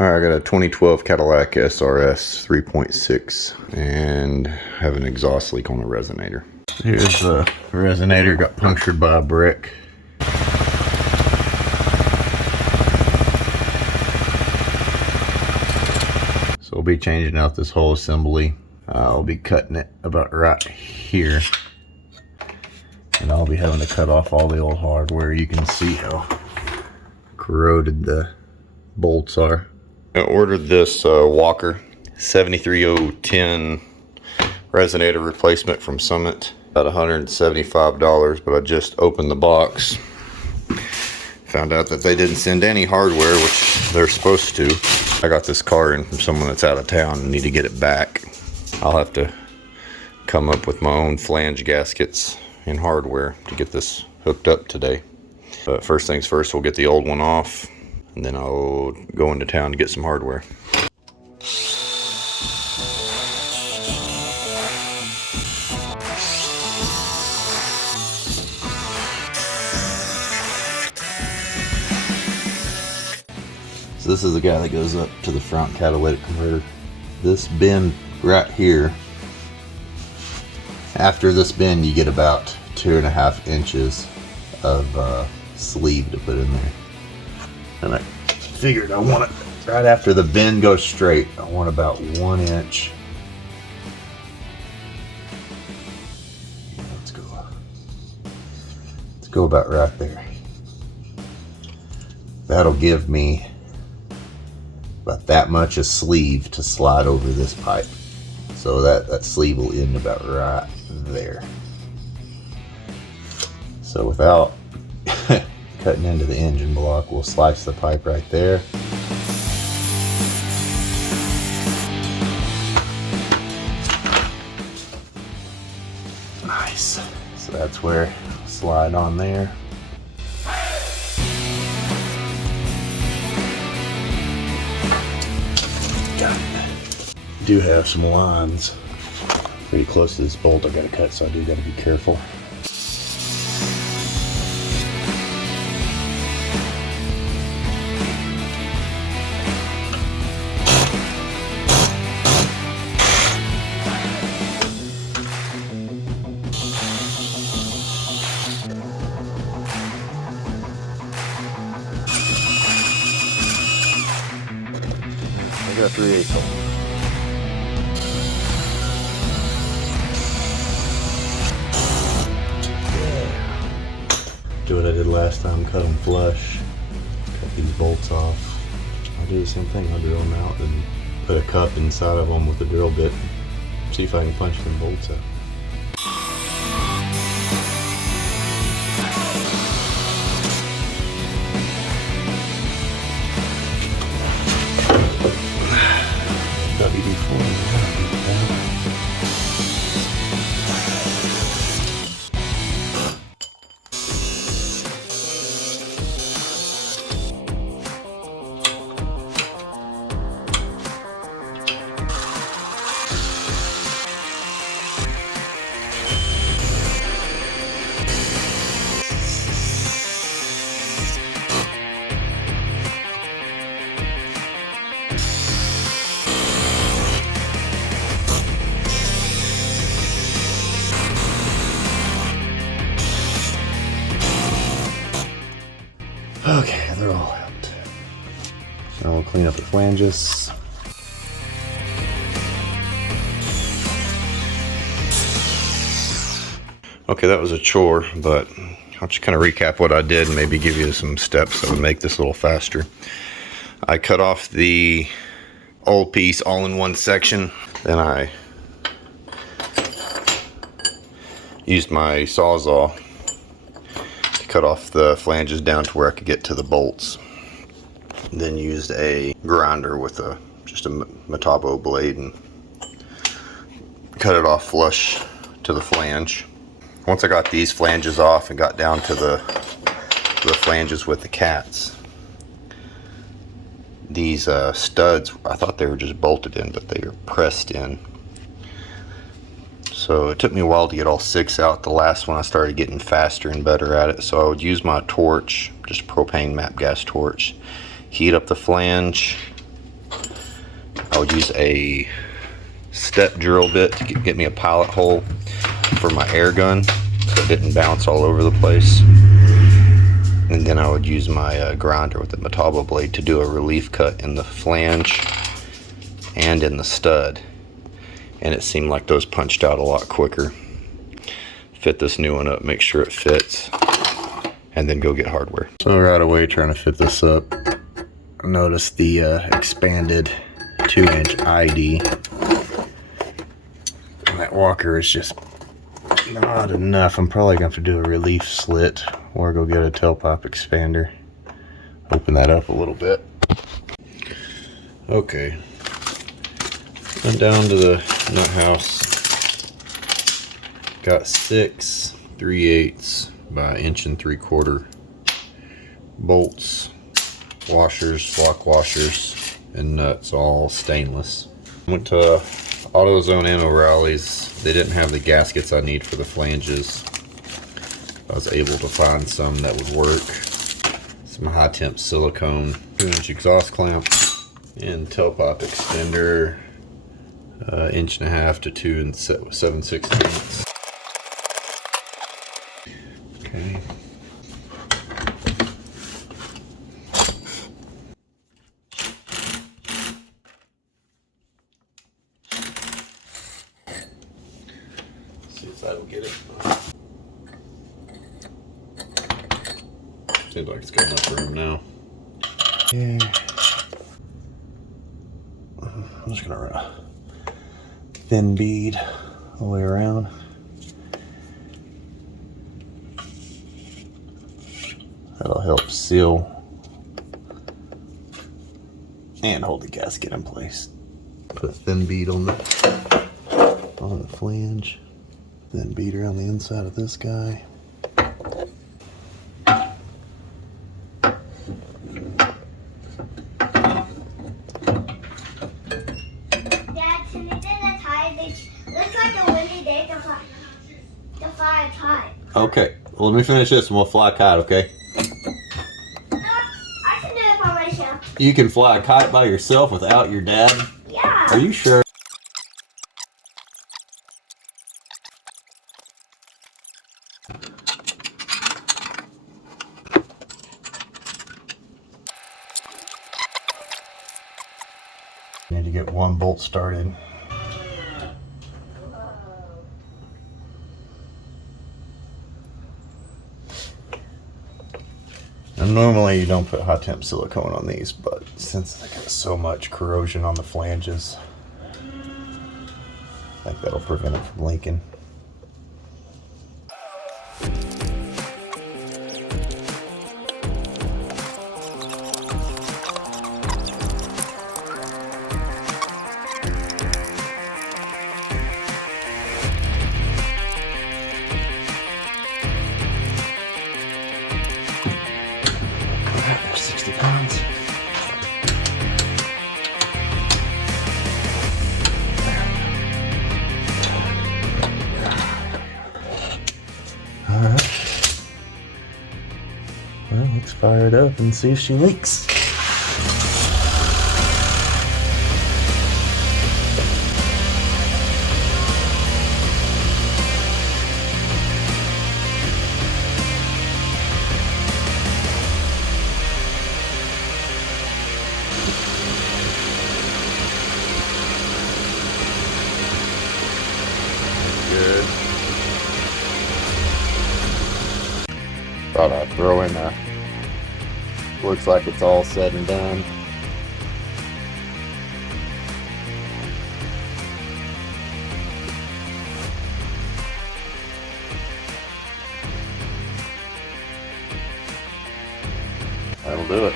Alright, I got a 2012 Cadillac SRX 3.6 and have an exhaust leak on the resonator. Here's the resonator, got punctured by a brick. So we'll be changing out this whole assembly. I'll be cutting it about right here. And I'll be having to cut off all the old hardware. You can see how corroded the bolts are. I ordered this Walker 73010 resonator replacement from Summit. About $175, but I just opened the box. Found out that they didn't send any hardware, which they're supposed to. I got this car in from someone that's out of town and need to get it back. I'll have to come up with my own flange gaskets and hardware to get this hooked up today. But first things first, we'll get the old one off, and then I'll go into town to get some hardware. So this is the guy that goes up to the front catalytic converter. This bend right here, after this bend you get about 2.5 inches of sleeve to put in there. And I figured I want it right after the bend goes straight. I want about 1 inch. Let's go about right there. That'll give me about that much a sleeve to slide over this pipe. So that sleeve will end about right there. So without cutting into the engine block, we'll slice the pipe right there. Nice. So that's where I'll slide on there. Got it. Do have some lines pretty close to this bolt I gotta cut, so I do gotta be careful. I got 3/8 on. Do what I did last time, cut them flush, cut these bolts off. I'll do the same thing, I'll drill them out and put a cup inside of them with a drill bit, see if I can punch them bolts out. Okay, they're all out. So now we'll clean up the flanges. Okay, that was a chore, but I'll just kind of recap what I did and maybe give you some steps that would make this a little faster. I cut off the old piece all in one section. Then I used my Sawzall to cut off the flanges down to where I could get to the bolts. Then used a grinder with just a Metabo blade and cut it off flush to the flange. Once I got these flanges off and got down to the flanges with the cats, these studs, I thought they were just bolted in, but they are pressed in. So it took me a while to get all 6 out. The last one I started getting faster and better at it. So I would use my torch, just a propane map gas torch, heat up the flange, I would use a step drill bit to get me a pilot hole for my air gun so it didn't bounce all over the place. And then I would use my grinder with the Metabo blade to do a relief cut in the flange and in the stud. And it seemed like those punched out a lot quicker. Fit this new one up, make sure it fits, and then go get hardware. So right away trying to fit this up, notice the expanded 2-inch ID. And that walker is just not enough. I'm probably going to have to do a relief slit or go get a tailpipe expander. Open that up a little bit. Okay. Went down to the nut house. Got 6 3/8 by 1 3/4 bolts, washers, flock washers, and nuts, all stainless. Went to AutoZone and O'Reilly's. They didn't have the gaskets I need for the flanges. I was able to find some that would work. Some high temp silicone, 2-inch exhaust clamp, and tailpipe extender, 1.5 inches to 2 7/16. Okay. See if that'll get it. Seems like it's got enough room now. Yeah. I'm just gonna run a thin bead all the way around. That'll help seal and hold the gasket in place. Put a thin bead on the flange, thin bead around the inside of this guy. Dad, tonight the tire, looks like a windy day to fly a kite. Okay, well, let me finish this and we'll fly a kite, okay? I can do it by myself. You can fly a kite by yourself without your dad? Yeah. Are you sure? Need to get one bolt started. And normally you don't put high temp silicone on these, but since they got so much corrosion on the flanges, I think that'll prevent it from leaking. There's 60 pounds. Alright. Well, let's fire it up and see if she leaks. Good. Thought I'd throw in a, looks like it's all said and done. That'll do it.